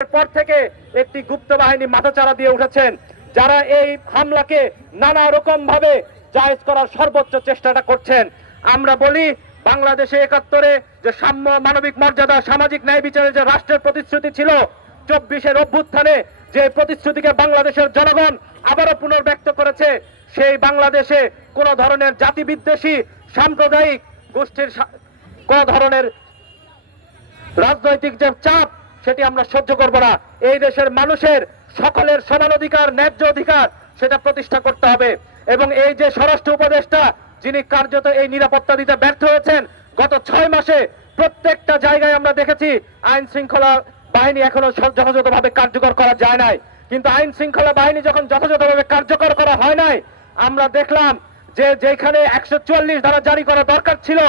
পর থেকে একটি গুপ্ত বাহিনী মাথাচাড়া দিয়ে উঠেছেন, যারা এই হামলাকে নানা রকম ভাবে জায়েজ করার সর্বোচ্চ চেষ্টাটা করছেন। আমরা বলি, বাংলাদেশে একাত্তরে যে সাম্য, মানবিক মর্যাদা, সামাজিক ন্যায় বিচারের যে রাষ্ট্রের প্রতিশ্রুতি ছিল, চব্বিশের অভ্যুত্থানে যে প্রতিশ্রুতিকে বাংলাদেশের জনগণ আবারও পুনর্ব্যক্ত করেছে, সেই বাংলাদেশে কোন ধরনের জাতি বিদ্বেষী সাম্প্রদায়িক গোষ্ঠীর কোন ধরনের রাজনৈতিক যে চাপ সেটি আমরা সহ্য করব না। এই দেশের মানুষের সকলের সমান অধিকার, ন্যায্য অধিকার সেটা প্রতিষ্ঠা করতে হবে। এবং এই যে স্বরাষ্ট্র উপদেষ্টা, যিনি কার্যত এই নিরাপত্তা দিতে ব্যর্থ হয়েছেন, গত ছয় মাসে প্রত্যেকটা জায়গায় আমরা দেখেছি আইন শৃঙ্খলা বাহিনী এখনও যথাযথভাবে কার্যকর করা যায় নাই। কিন্তু আইন শৃঙ্খলা বাহিনী যখন যথাযথভাবে কার্যকর করা হয় নাই, আমরা দেখলাম যে যেখানে একশো চুয়াল্লিশ ধারা জারি করা দরকার ছিল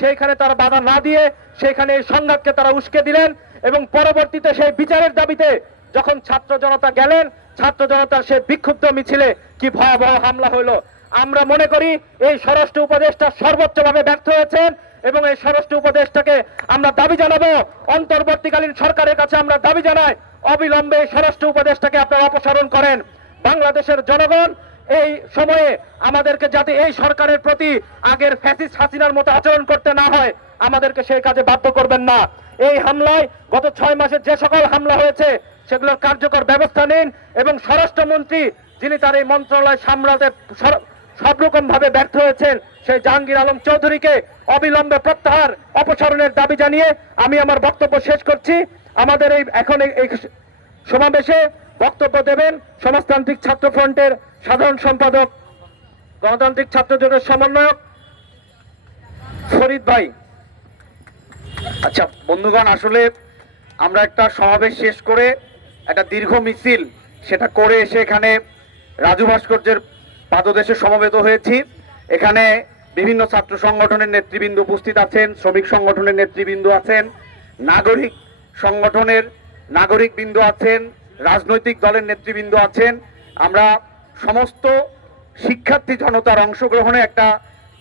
সেইখানে তারা বাধা না দিয়ে সেইখানে এই সংঘাতকে তারা উস্কে দিলেন এবং পরবর্তীতে সেই বিচারের দাবিতে যখন ছাত্র জনতা গেলেন, ছাত্র জনতার সেই বিক্ষুব্ধ মিছিলে কি ভয়াবহ হামলা হলো? আমরা মনে করি এই স্বরাষ্ট্র উপদেষ্টা সর্বোচ্চভাবে ব্যর্থ হয়েছেন এবং এই স্বরাষ্ট্র উপদেষ্টাকে আমরা দাবি জানাব। অন্তর্বর্তীকালীন সরকারের কাছে আমরা দাবি জানাই, অবিলম্বে স্বরাষ্ট্র উপদেষ্টাকে আপনারা অপসারণ করেন। বাংলাদেশের জনগণ এই সময়ে আমাদেরকে যাতে এই সরকারের প্রতি আগের ফ্যাসিস্ট হাসিনার মতো আচরণ করতে না হয়, আমাদেরকে সেই কাজে বাধ্য করবেন না। এই হামলায় গত ছয় মাসে যে সকল হামলা হয়েছে, সেগুলোর কার্যকর ব্যবস্থা নিন এবং স্বরাষ্ট্রমন্ত্রী যিনি তার এই মন্ত্রণালয় সামলাতে সব রকম ভাবে ব্যর্থ হয়েছেন, সেই জাহাঙ্গীর আলম চৌধুরীকে অবিলম্বে প্রত্যাহার অপসারণের দাবি জানিয়ে আমি আমার বক্তব্য শেষ করছি। আমাদের এই এখন এই সমাবেশে বক্তব্য দেবেন সমাজতান্ত্রিক ছাত্র ফ্রন্টের সাধারণ সম্পাদক, গণতান্ত্রিক ছাত্র জোটের সমন্বয়ক ফরিদ ভাই। আচ্ছা বন্ধুগণ, আসলে আমরা একটা সমাবেশ শেষ করে একটা দীর্ঘ মিছিল সেটা করে এসে এখানে রাজু ভাস্কর্যের পাদদেশে সমবেত হয়েছি। এখানে বিভিন্ন ছাত্র সংগঠনের নেতৃবৃন্দ উপস্থিত আছেন, শ্রমিক সংগঠনের নেতৃবৃন্দ আছেন, নাগরিক সংগঠনের নাগরিক বিন্দু আছেন, রাজনৈতিক দলের নেতৃবৃন্দ আছেন। আমরা সমস্ত শিক্ষার্থী জনতার অংশগ্রহণে একটা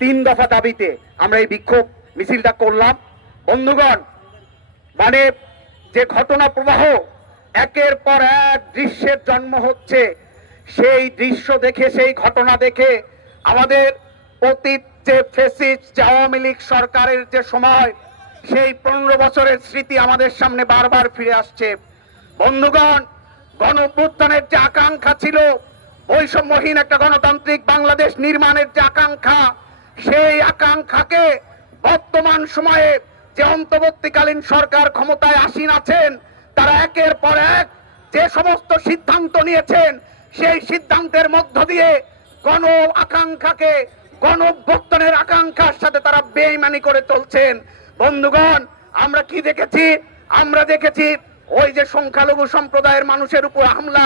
তিন দফা দাবিতে আমরা এই বিক্ষোভ মিছিলটা করলাম। বন্ধুগণ মানে যে ঘটনা প্রবাহ, একের পর এক দৃশ্যের জন্ম হচ্ছে। সেই দৃশ্য দেখে, সেই ঘটনা দেখে আমাদের অতীত যে ফেসিস যে আওয়ামী লীগ সরকারের যে সময়, সেই পনেরো বছরের স্মৃতি আমাদের সামনে বারবার ফিরে আসছে। বন্ধুগণ গণ যে আকাঙ্ক্ষা ছিল বৈষম্যহীন একটা গণতান্ত্রিক বাংলাদেশ নির্মাণের যে আকাঙ্ক্ষা, সেই আকাঙ্ক্ষাকে বর্তমান সময়ে যে অন্তর্বর্তীকালীন সরকার ক্ষমতায় আসীন আছেন, তারা একের পর এক যে সমস্ত সিদ্ধান্ত নিয়েছেন, সেই সিদ্ধান্তের মধ্য দিয়ে গণ আকাঙ্ক্ষাকে, গণ অভ্যুত্থানের আকাঙ্ক্ষার সাথে তারা বেইমানি করে চলছেন। বন্ধুগণ, আমরা কি দেখেছি? আমরা দেখেছি ওই যে সংখ্যালঘু সম্প্রদায়ের মানুষের উপর হামলা,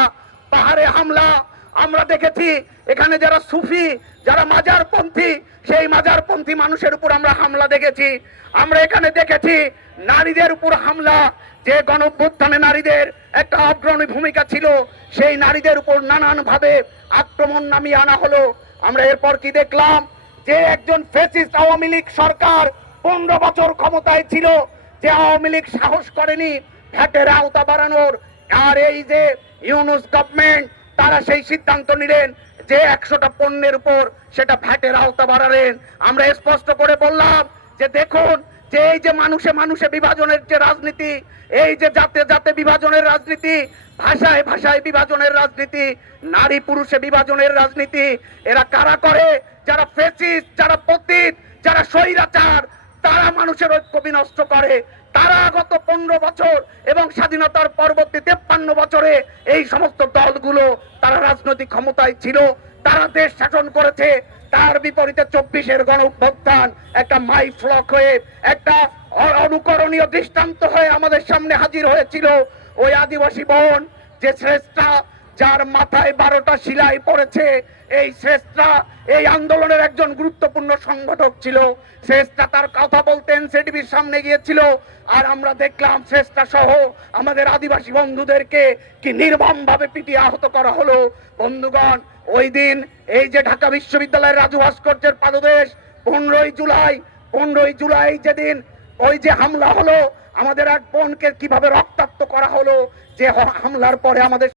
পাহাড়ে হামলা আমরা দেখেছি, এখানে যারা সুফি, যারা মাজারপন্থী, সেই মাজারপন্থী মানুষের উপর আমরা হামলা দেখেছি। আমরা এখানে দেখেছি, নারীদের উপর হামলা, যে গণভ্যুত্থানে নারীদের একটা অগ্রণী ভূমিকা ছিল, সেই নারীদের উপর নানান ভাবে আক্রমণ নামিয়ে আনা হলো। আমরা এরপর কি দেখলাম, যে একজন ফেসিস্ট আওয়ামী লীগ সরকার পনেরো বছর ক্ষমতায় ছিল, যে আওয়ামী লীগ সাহস করেনি, ভ্যাটের আওতা বাড়ানোর। আর এই যে ইউনুস গভর্নমেন্ট তারা সেই সিদ্ধান্ত নিলেন যে একশোটা পণ্যের উপর সেটা ভ্যাটের আওতা বাড়ালেন। আমরা স্পষ্ট করে বললাম যে দেখুন, যে এই যে মানুষে মানুষে বিভাজনের যে রাজনীতি, এই যে জাতে জাতে বিভাজনের রাজনীতি, ভাষায় ভাষায় বিভাজনের রাজনীতি, নারী পুরুষে বিভাজনের রাজনীতি, এরা কারা করে? যারা ফেসিস যারা পতিত, যারা স্বৈরাচার, তারা মানুষের ঐক্য বিনষ্ট করে। তারা গত পনেরো বছর এবং স্বাধীনতার পরবর্তী তেপ্পান্ন বছরে এই সমস্ত দলগুলো তারা রাজনৈতিক ক্ষমতায় ছিল, তারা দেশ শাসন করেছে, তার বিপরীতে চব্বিশের গণ একটা মাই ফ্লক হয়ে, একটা অনুকরণীয় দৃষ্টান্ত হয়ে আমাদের সামনে হাজির হয়েছিল ওই আদিবাসী বোন, যে শ্রেষ্ঠা যার মাথায় বারোটা শিলাই পড়েছে, এই শ্রেষ্ঠা, এই আন্দোলনের একজন গুরুত্বপূর্ণ সংগঠক ছিল। শ্রেষ্ঠা তার কথা বলতে এনসিটিভির সামনে গিয়েছিল। আর আমরা দেখলাম শ্রেষ্ঠা সহ আমাদের আদিবাসী বন্ধুদেরকে কি নির্মম ভাবে পিটিয়ে আহত করা হলো। বন্ধুগণ, ওই দিন এই যে ঢাকা বিশ্ববিদ্যালয়ের রাজু ভাস্কর্যের পাদদেশ, পনেরোই জুলাই পনেরোই জুলাই যেদিন ওই যে হামলা হলো, আমাদের এক বোনকে কীভাবে রক্তাক্ত করা হলো, যে হামলার পরে আমাদের